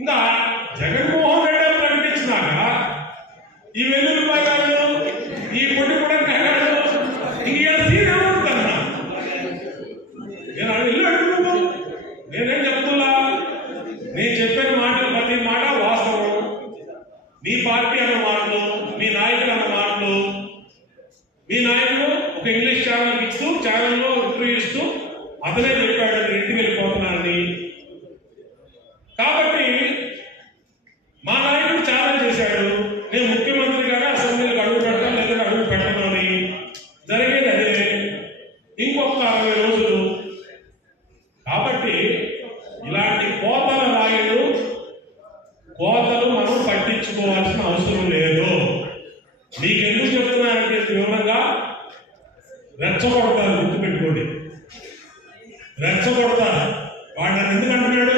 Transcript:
ఇంకా జగన్మోహన్ రెడ్డి ప్రకటించినాక ఈ వెల్లుల్లిపాయలు ఈ పొడి కూడా కాయలు ఇంక సీన్ ఏమవుతుందన్నా నేను ఇల్లు అడుగుతున్నాను. నేనేం చెప్తున్నా, నేను చెప్పిన మాటలు ప్రతి మాట వాస్తవం. మీ పార్టీ అన్న మాటలు, మీ నాయకులు అన్న మాటలు, మీ నాయకుడు ఒక ఇంగ్లీష్ ఛానల్ ఇస్తూ ఛానల్లో ఇంటర్వ్యూ ఇస్తూ అతనే చెప్పాడు ఇంటికి వెళ్ళిపోతున్నానని. కాబట్టి మా నాయకుడు ఛాలెంజ్ చేశాడు, నేను ముఖ్యమంత్రి గారు అసెంబ్లీకి అడుగు పెడతాను లేదంటే అడుగు పెట్టను అని. జరిగేది అదే, ఇంకొక 60 రోజులు. కాబట్టి ఇలాంటి కోతల రాయలు కోతలు మనం పట్టించుకోవాల్సిన అవసరం లేదు. మీకెందుకు చెప్తున్నారంటే వివరంగా రెచ్చగొడతారు, గుర్తుపెట్టుకోండి, రెచ్చగొడతారు. వాడిని ఎందుకు అంటున్నాడు,